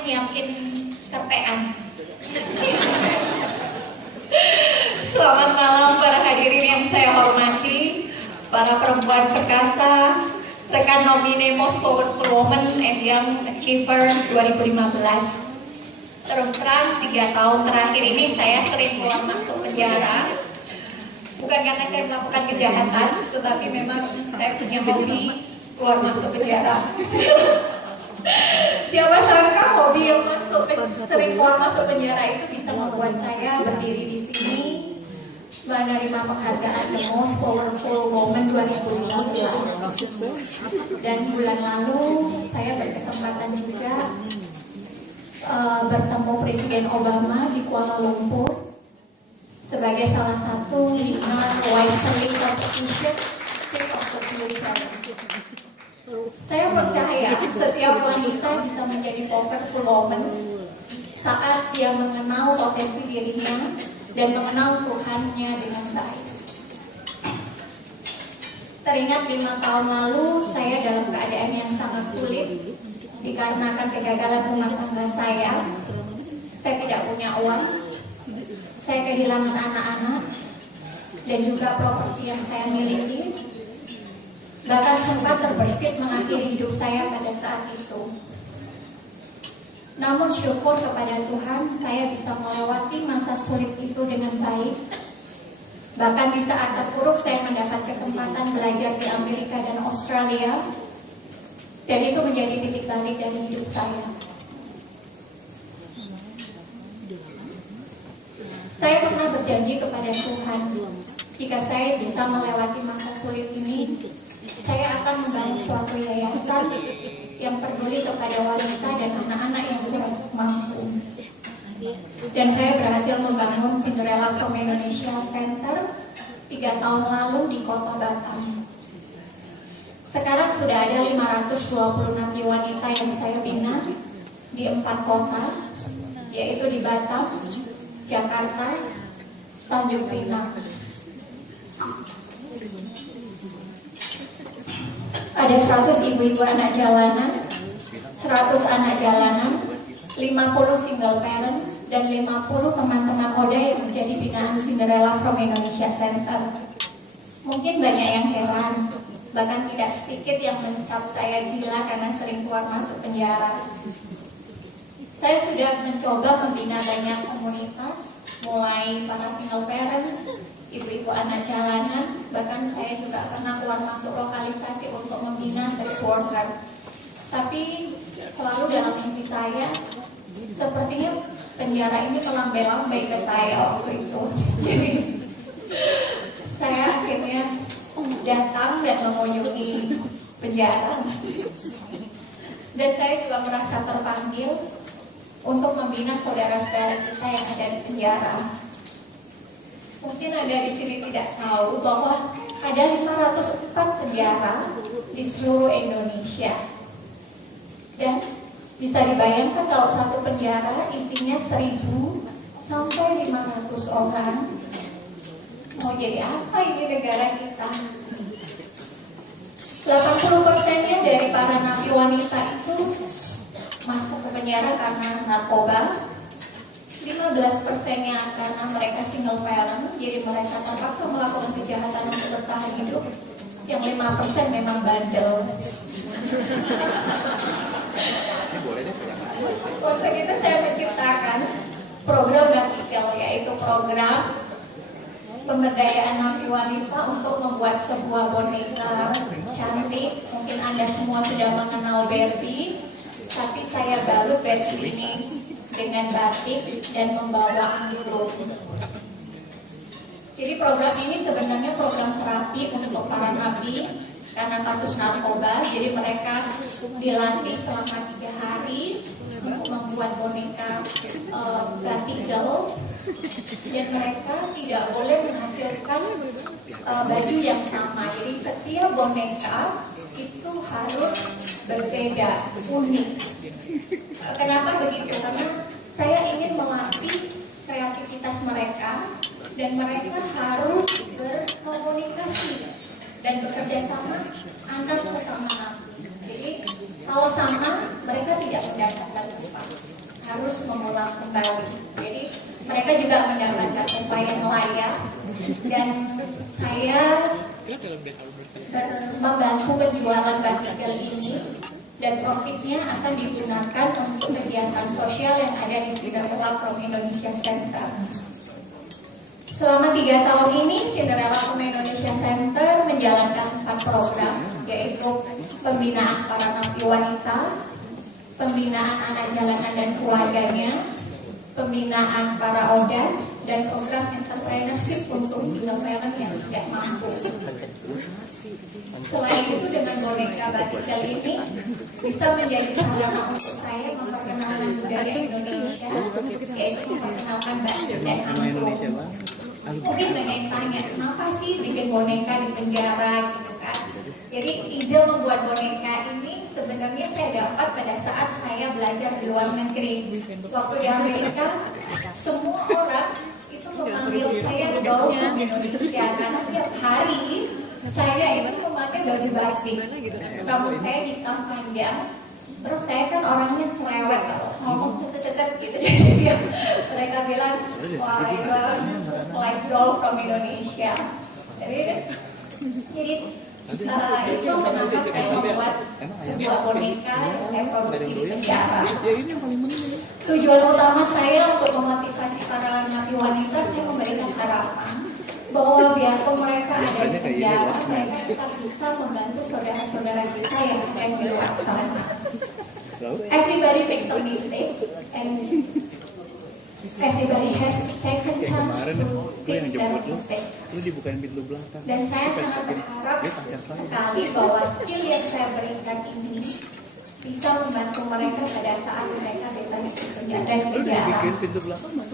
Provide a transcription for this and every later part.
soalnya nyiapin kertean. Selamat malam para hadirin yang saya hormati, para perempuan perkasa, rekan nomine Most Powerful Woman and Young Achiever 2015. Terus terang 3 tahun terakhir ini saya sering keluar masuk penjara. Bukan karena saya melakukan kejahatan, tetapi memang saya punya hobi keluar masuk penjara. Siapa sangka hobi yang sering keluar masuk penjara itu bisa membuat saya berdiri di sini menerima penghargaan The Most Powerful Woman 2015. Dan bulan lalu saya berkesempatan juga bertemu Presiden Obama di Kuala Lumpur sebagai salah satu winner Wisely Competition State of the Future. Saya percaya setiap wanita bisa menjadi powerful woman saat dia mengenal potensi dirinya dan mengenal Tuhannya dengan baik. Teringat 5 tahun lalu saya dalam keadaan yang sangat sulit dikarenakan kegagalan rumah tangga saya. Saya tidak punya uang, saya kehilangan anak-anak dan juga properti yang saya miliki. Bahkan sempat terbersit mengakhiri hidup saya pada saat itu. Namun syukur kepada Tuhan, saya bisa melewati masa sulit itu dengan baik. Bahkan di saat terpuruk saya mendapat kesempatan belajar di Amerika dan Australia. Dan itu menjadi titik balik dari hidup saya. Saya pernah berjanji kepada Tuhan, jika saya bisa melewati masa sulit ini, saya akan membangun suatu yayasan yang peduli kepada wanita dan anak-anak yang kurang mampu. Dan saya berhasil membangun Cinderella from Indonesia Center 3 tahun lalu di kota Batam. Sekarang sudah ada 526 wanita yang saya bina di 4 kota, yaitu di Batam, Jakarta, Tanjung Pinang. Ada 100 ibu-ibu anak jalanan, 100 anak jalanan, 50 single parent, dan 50 teman-teman Oda yang menjadi binaan Cinderella from Indonesia Center. Mungkin banyak yang heran, bahkan tidak sedikit yang mencap saya gila karena sering keluar masuk penjara. Saya sudah mencoba membina banyak komunitas, mulai para single parent, ibu-ibu anak jalanan, bahkan saya juga pernah keluar masuk lokalisasi untuk membina sex worker. Tapi selalu dalam mimpi saya, sepertinya penjara ini melambai-lambai ke saya waktu itu. Jadi saya akhirnya datang dan mengunjungi penjara. Dan saya juga merasa terpanggil untuk membina saudara-saudara kita yang ada di penjara. Mungkin ada di sini tidak tahu bahwa ada 504 penjara di seluruh Indonesia. Dan bisa dibayangkan kalau satu penjara isinya 1.000 sampai 500 orang. Mau jadi apa ini negara kita? 80%-nya dari para napi wanita itu masuk ke penjara karena narkoba, 15%-nya karena mereka single parent, jadi mereka terpaksa melakukan kejahatan untuk bertahan hidup. Yang 5% memang bandel. Untuk itu saya menciptakan program vertikal, yaitu program pemberdayaan napi wanita untuk membuat sebuah boneka cantik. Mungkin Anda semua sudah mengenal Barbie, tapi saya balut Barbie ini dengan batik dan membawa angklung. Jadi program ini sebenarnya program terapi untuk para napi karena kasus narkoba. Jadi mereka dilatih selama 3 hari untuk membuat boneka vertikal. Dan mereka tidak boleh menghasilkan baju yang sama. Jadi setiap boneka itu harus berbeda, unik. Kenapa begitu? Karena saya ingin melatih kreativitas mereka dan mereka harus berkomunikasi dan bekerja sama antar sesama napi. Jadi kalau sama mereka tidak dan akan lupa, harus mengulang kembali. Jadi mereka juga mendapatkan upaya nelayan, dan saya membantu penjualan batikal ini, dan profitnya akan digunakan untuk kegiatan sosial yang ada di Cinderella from Indonesia Center. Selama 3 tahun ini, Cinderella from Indonesia Center menjalankan 4 program, yaitu pembinaan para napi wanita, pembinaan anak jalanan dan keluarganya, pembinaan para ODA, dan program entrepreneurship untuk single parent yang tidak mampu. Selain itu, dengan boneka batikal ini bisa menjadi sarana untuk saya memperkenalkan budaya Indonesia, yaitu memperkenalkan batik dan angklung. Mungkin banyak tanya, kenapa sih bikin boneka di penjara gitu kan? Jadi ide membuat boneka ini sebenarnya saya dapat pada saat saya belajar di luar negeri. Waktu di Amerika, semua orang itu memanggil saya Dolphin Indonesia, karena tiap hari saya itu memakai baju batik. Rambut saya hitam panjang, terus saya kan orangnya cerewet, kalau ngomong deket-deket gitu. Jadi mereka bilang, wah itu like doll from Indonesia. Jadi itu kenapa saya membuat sebuah boneka yang saya produksi di penjara. Tujuan utama saya untuk memotivasi para napi wanita, saya memberikan harapan bahwa biarpun mereka ada di penjara, mereka tetap bisa membantu saudara-saudara kita yang ada di luar sana. Everybody makes a mistake, and everybody has second chance to fix their mistake. Dan saya sangat berharap sekali bahwa skill yang saya berikan ini bisa membantu mereka pada saat mereka bebas dari penjara.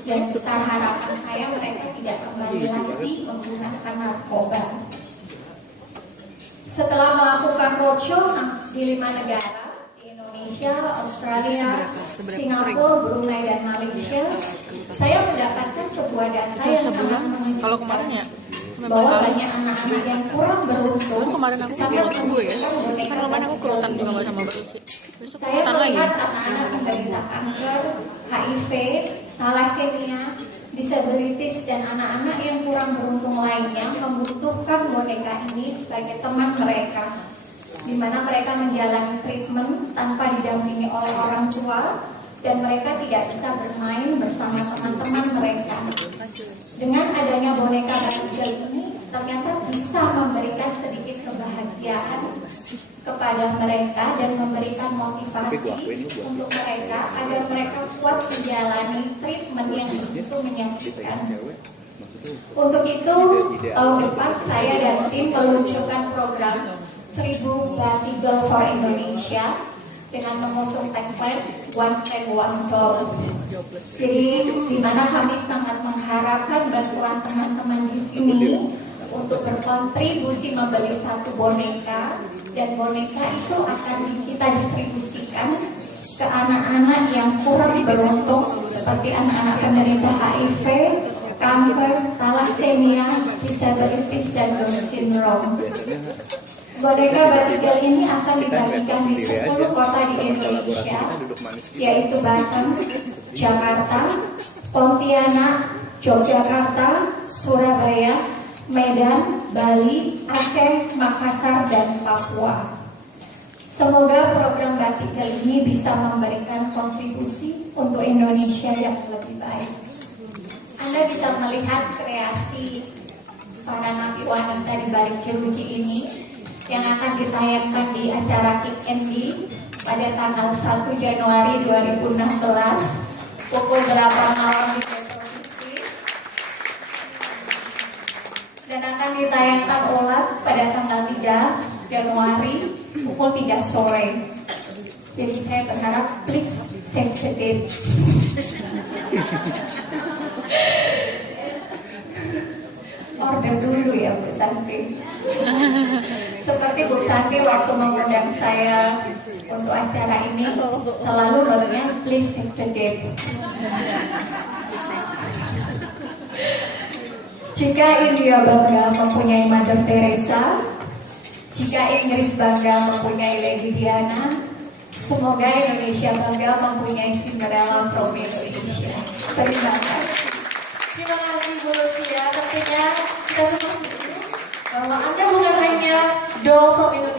Dan besar harapan saya mereka tidak kembali lagi menggunakan narkoba. Setelah melakukan roadshow di 5 negara, Indonesia, Australia, Singapura, Brunei, dan Malaysia, saya mendapatkan sebuah data yang sangat mengejutkan bahwa banyak anak-anak yang kurang beruntung kemarin aku setiap minggu ya, kan kemarin aku kerutan juga sama Mbak Lucy. Saya melihat anak-anak menderita kanker, HIV, thalassemia, disabilities, dan anak-anak yang kurang beruntung lainnya membutuhkan boneka ini sebagai teman mereka, di mana mereka menjalani treatment tanpa didampingi oleh orang tua, dan mereka tidak bisa bermain bersama teman-teman mereka. Dengan adanya boneka batikal ini, ternyata bisa memberikan sedikit kebahagiaan kepada mereka dan memberikan motivasi untuk mereka agar mereka kuat menjalani treatment yang begitu menyakitkan. Untuk itu, tahun depan saya dan tim meluncurkan program 1000 Batik Girl for Indonesia dengan mengusung tagline One Cent One Doll. Jadi di mana kami sangat mengharapkan bantuan teman-teman di sini untuk berkontribusi membeli 1 boneka, dan boneka itu akan kita distribusikan ke anak-anak yang kurang beruntung seperti anak-anak penderita HIV, kanker, thalassemia, disabilities, dan Down syndrome. Boneka batikal ini akan dibagikan di 10 kota di Indonesia, yaitu Banten, Jakarta, Pontianak, Yogyakarta, Surabaya, Medan, Bali, Aceh, Makassar, dan Papua. Semoga program batikal ini bisa memberikan kontribusi untuk Indonesia yang lebih baik. Anda bisa melihat kreasi para napi wanita di balik jeruji ini yang akan ditayangkan di acara Kick and Di pada tanggal 1 Januari 2016 pukul 8 malam di Metro TV, dan akan ditayangkan ulang pada tanggal 3 Januari pukul 3 sore. Jadi saya berharap please save the date. Order dulu ya Bu Santi. Seperti Bu Santi waktu mengundang saya untuk acara ini selalu ngomongnya please save the date. Jika India bangga mempunyai Mother Teresa, jika Inggris bangga mempunyai Lady Diana, Semoga Indonesia bangga mempunyai Cinderella from Indonesia. Terima kasih. Terima kasih Bu Lucia. Tentunya kita semua bahwa Anda bukan hanya doll from Indonesia.